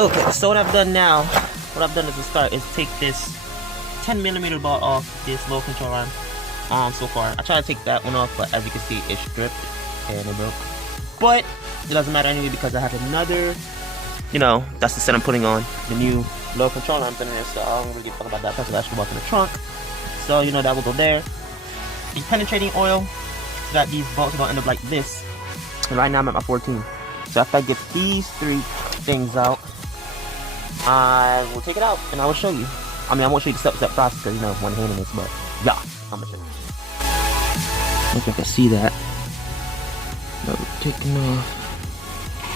Okay, so what I've done now, what I've done as a start is take this 10mm ball off this low control arm. So far, I tried to take that one off, but as you can see, it's stripped and it broke. But it doesn't matter anyway because I have another, that's the set I'm putting on, the new low control arms in there. So I don't really give a fuck about that. Plus, it'll actually walk in the trunk. So that will go there. The penetrating oil, got these bolts gonna end up like this. And right now I'm at my 14. So after I get these 3 things out, I will take it out and I will show you. I mean, I won't show you the step-by-step process because one hand in this, but yeah, I'm gonna show you. I don't know if you can see that. But we're taking off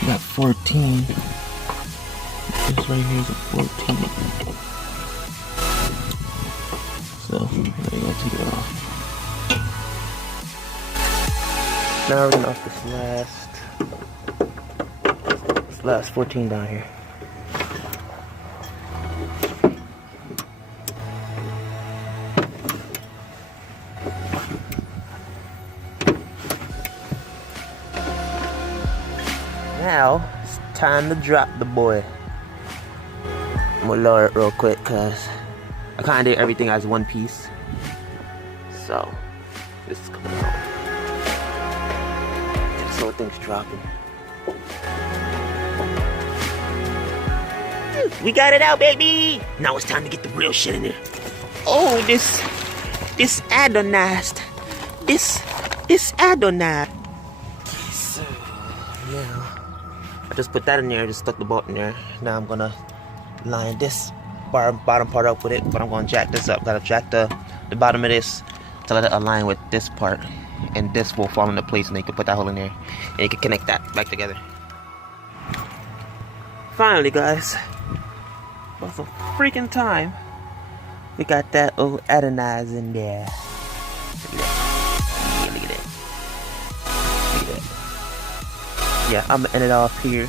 that 14. This right here is a 14. So there you go, take it off. Now we're getting off this last 14 down here. Now it's time to drop the boy. I'm gonna lower it real quick because I kind of did everything as one piece. So this is coming out. So things dropping. We got it out, baby. Now it's time to get the real shit in there. Oh, this adonized. This adonized. So now I just put that in there, just stuck the bolt in there. Now I'm gonna line this bottom part up with it, but I'm gonna jack this up. Gotta jack the bottom of this to let it align with this part, and this will fall into place, and then you can put that hole in there, and you can connect that back together. Finally, guys, for some freaking time, we got that old adonize in there. Look at that. Yeah, look at that. Look at that. Yeah, I'm gonna end it off here.